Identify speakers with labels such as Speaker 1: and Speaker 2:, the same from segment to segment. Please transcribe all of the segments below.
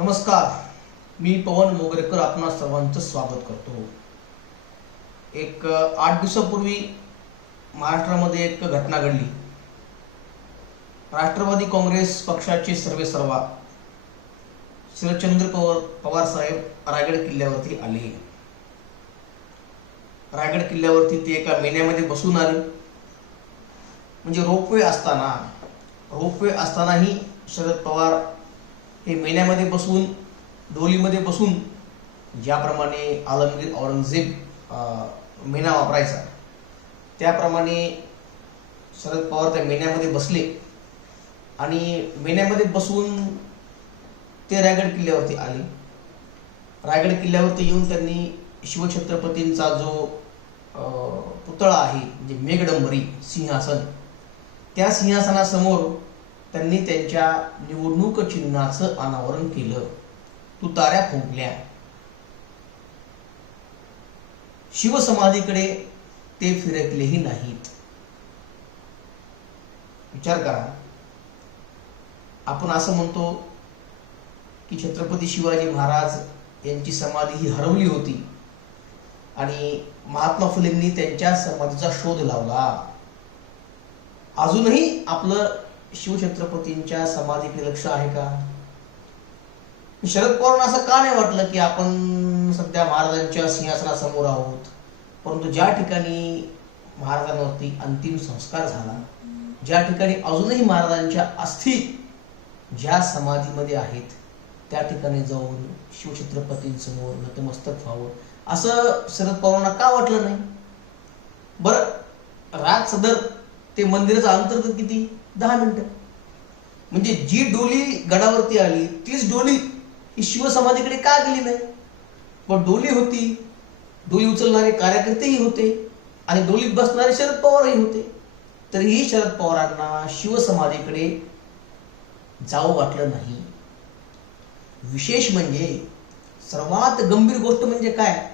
Speaker 1: नमस्कार. मी पवन मोगरेकर आपणा सर्वांचं स्वागत करतो. एक आठ दिवसापूर्वी महाराष्ट्रामध्ये एक घटना घडली. राष्ट्रवादी काँग्रेस पक्षाचे सर्वे सर्वा शरदचंद्र पवार पवार साहेब रायगड किल्ल्यावरती आले. रायगड किल्ल्यावरती ते एका मेन्यामध्ये बसून आले. म्हणजे रोपवे असताना रोपवे असतानाही शरद पवार हे मेन्यामध्ये बसून डोलीमध्ये बसून ज्याप्रमाणे आलमगीर औरंगजेब मेणा मेना वापरायचा त्याप्रमाणे शरद पवार त्या मेन्यामध्ये बसले. आणि मेन्यामध्ये बसून ते रायगड किल्ल्यावरती आले. रायगड किल्ल्यावरती येऊन त्यांनी शिवछत्रपतींचा जो पुतळा आहे म्हणजे मेघडंबरी सिंहासन त्या सिंहासनासमोर त्यांनी त्यांच्या निवडणूक चिन्हाचं अनावरण केलं. तुताऱ्या फुंकल्या. शिवसमाधीकडे ते फिरकलेही नाहीत. विचार करा. आपण असं म्हणतो की छत्रपती शिवाजी महाराज यांची समाधी ही हरवली होती आणि महात्मा फुलेंनी त्यांच्या समाधीचा शोध लावला. अजूनही आपलं शिवछत्रपतींच्या समाधीकडे लक्ष आहे का? शरद पवारांना असं का नाही वाटलं की आपण सध्या महाराजांच्या सिंहासनासमोर आहोत? परंतु ज्या ठिकाणी महाराजांवरती अंतिम संस्कार झाला ज्या ठिकाणी अजूनही महाराजांच्या अस्थि ज्या समाधीमध्ये आहेत त्या ठिकाणी जाऊन शिवछत्रपतींसमोर नतमस्तक व्हावं. असं शरद पवारांना का वाटलं नाही? बरं राज सदर ते मंदिराचं अंतर तर किती? दहा मिनिटं. म्हणजे जी डोली गडावरती आली तीच डोली ही शिवसमाधीकडे का गेली नाही? पण डोली होती डोली उचलणारे कार्यकर्तेही होते आणि डोलीत बसणारे शरद पवारही होते. तरीही शरद पवारांना शिवसमाधीकडे जावं वाटलं नाही. विशेष म्हणजे सर्वात गंभीर गोष्ट म्हणजे काय?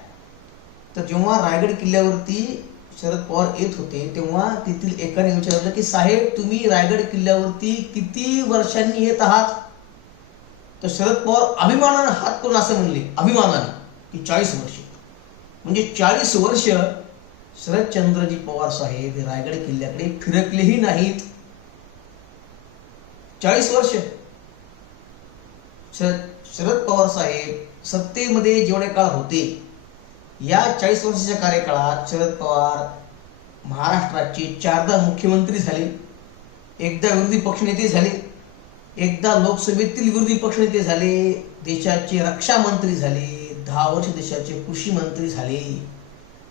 Speaker 1: तर जेव्हा रायगड किल्ल्यावरती शरद पवार येत होते तेव्हा तेथील एकाने विचारलं की साहेब तुम्ही रायगड किल्ल्यावरती किती वर्षांनी येत आहात? तर शरद पवार अभिमानानं हात करून असं म्हणले अभिमानाने की चाळीस वर्ष. म्हणजे चाळीस वर्ष शरदचंद्रजी पवार साहेब रायगड किल्ल्याकडे फिरकलेही नाहीत. चाळीस वर्ष. शरद शरद पवार साहेब सत्तेमध्ये जेवढे काळ होते या चाळीस वर्षाच्या कार्यकाळात शरद पवार महाराष्ट्राचे चारदा मुख्यमंत्री झाले. एकदा विरोधी पक्षनेते झाले. एकदा लोकसभेतील विरोधी पक्षनेते झाले. देशाचे रक्षा मंत्री झाले. दहा वर्ष देशाचे कृषी मंत्री झाले.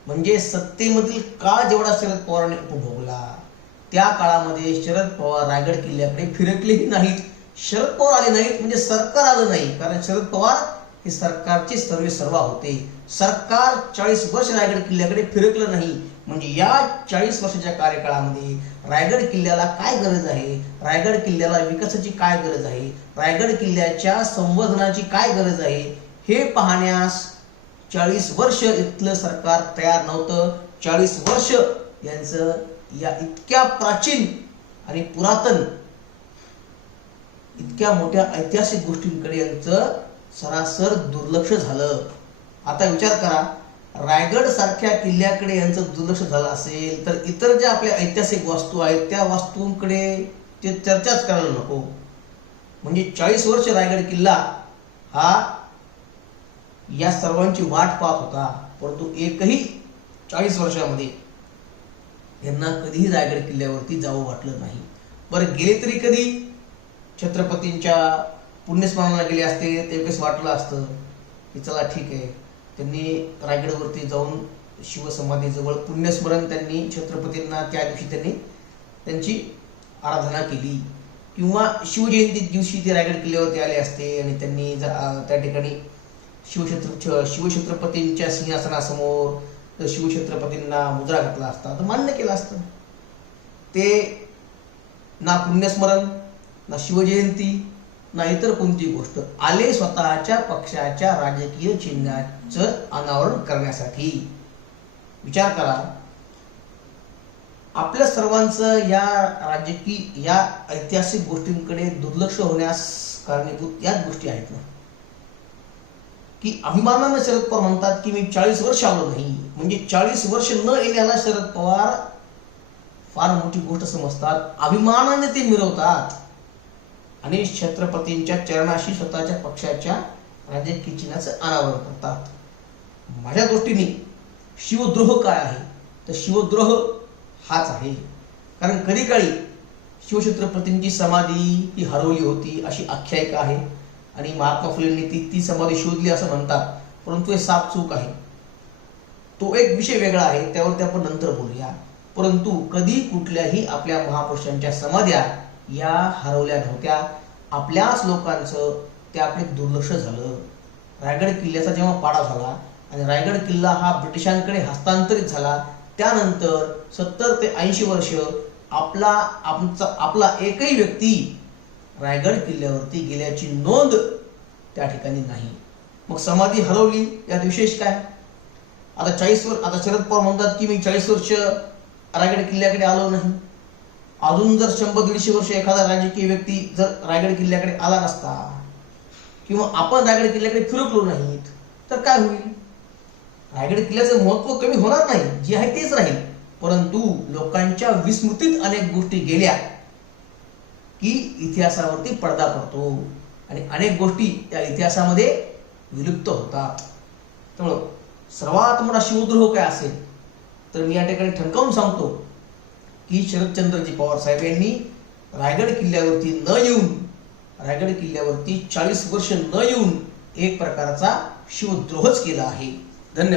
Speaker 1: म्हणजे सत्तेमधील काळ जेवढा शरद पवारांनी उपभोगला त्या काळामध्ये शरद पवार रायगड किल्ल्याकडे फिरकलेही नाहीत. शरद पवार आले नाहीत म्हणजे सरकार आलं नाही. कारण शरद पवार हे सरकारचे सर्वे सर्वा होते. सरकार चाळीस वर्ष रायगड किल्ल्याकडे फिरकलं नाही. म्हणजे या चाळीस वर्षाच्या कार्यकाळामध्ये रायगड किल्ल्याला काय गरज आहे? रायगड किल्ल्याला विकासाची काय गरज आहे? रायगड किल्ल्याच्या संवर्धनाची काय गरज आहे? हे पाहण्यास चाळीस वर्ष इथलं सरकार तयार नव्हतं. चाळीस वर्ष यांचं या इतक्या प्राचीन आणि पुरातन इतक्या मोठ्या ऐतिहासिक गोष्टींकडे यांचं सरासर दुर्लक्ष झालं. आता विचार करा रायगड सारख्या किल्ल्याकडे यांचं दुर्लक्ष झालं असेल तर इतर ज्या आपल्या ऐतिहासिक वास्तू आहेत त्या वास्तूंकडे ते चर्चाच करायला नको. म्हणजे चाळीस वर्ष रायगड किल्ला हा या सर्वांची वाट पाहत होता परंतु एकही चाळीस वर्षामध्ये यांना कधीही रायगड किल्ल्यावरती जावं वाटलं नाही. बरं गेले तरी कधी छत्रपतींच्या पुण्यस्मरणाला गेले असते त्यावेळेस वाटलं असतं की चला ठीक आहे त्यांनी रायगडवरती जाऊन शिवसमाधीजवळ पुण्यस्मरण त्यांनी छत्रपतींना त्या दिवशी त्यांनी त्यांची आराधना केली. किंवा शिवजयंती दिवशी ते रायगड किल्ल्यावरती आले असते आणि त्यांनी त्या ठिकाणी शिवछत्र शिवछत्रपतींच्या सिंहासनासमोर जर शिवछत्रपतींना मुद्रा घातला असता तर मान्य केलं असतं. ते ना पुण्यस्मरण ना शिवजयंती नाहीतर कोणती गोष्ट? आले स्वतःच्या पक्षाच्या राजकीय चिन्हाचं अनावरण करण्यासाठी. विचार करा. आपल्या सर्वांचं या राजकीय या ऐतिहासिक गोष्टींकडे दुर्लक्ष होण्यास कारणीभूत याच गोष्टी आहेत ना. की अभिमानानं शरद पवार म्हणतात की मी चाळीस वर्ष आलो नाही. म्हणजे चाळीस वर्ष न येण्याला शरद पवार फार मोठी गोष्ट समजतात. अभिमानाने ते मिरवतात. आणि छत्रपतींच्या चरणाशी स्वतःच्या पक्षाच्या राजकीय चिन्हाचं अनावरण करतात. माझ्या दृष्टीने शिवद्रोह काय आहे? तर शिवद्रोह हाच आहे. कारण कधी काळी शिवछत्रपतींची समाधी ही हरवली होती अशी आख्यायिका आहे. आणि महात्मा फुलेंनी ती ती समाधी शोधली असं म्हणतात. परंतु हे साप चूक आहे. तो एक विषय वेगळा आहे. त्यावरती आपण नंतर बोलूया. परंतु कधी कुठल्याही आपल्या महापुरुषांच्या समाध्या या हरवल्या नव्हत्या. आपल्याच लोकांचं त्याकडे दुर्लक्ष झालं. रायगड किल्ल्याचा जेव्हा पाडा झाला आणि रायगड किल्ला हा ब्रिटिशांकडे हस्तांतरित झाला त्यानंतर सत्तर ते ऐंशी वर्ष आपला आमचा आपला एकही व्यक्ती रायगड किल्ल्यावरती गेल्याची नोंद त्या ठिकाणी नाही. मग समाधी हरवली यात विशेष काय? आता चाळीस वर्ष आता शरद पवार म्हणतात की मी चाळीस वर्ष रायगड किल्ल्याकडे आलो नाही. अजून जर शंभर दीडशे वर्ष एखादा राजकीय व्यक्ती जर रायगड किल्ल्याकडे आला नसता किंवा आपण रायगड किल्ल्याकडे फिरकलो नाहीत तर काय होईल? रायगड किल्ल्याचं महत्त्व कमी होणार नाही जे आहे तेच राहील. परंतु लोकांच्या विस्मृतीत अनेक गोष्टी गेल्या की इतिहासावरती पडदा पडतो. आणि अनेक गोष्टी त्या इतिहासामध्ये विलुप्त होतात. त्यामुळं सर्वात मोठा शिवद्रोह काय असेल तर मी या ठिकाणी ठणकावून सांगतो की शरदचंद्रजी पवार साहेब यांनी रायगड किल्ल्यावरती न येऊन रायगड किल्ल्यावरती चाळीस वर्ष न येऊन एक प्रकारचा शिवद्रोहच केला आहे.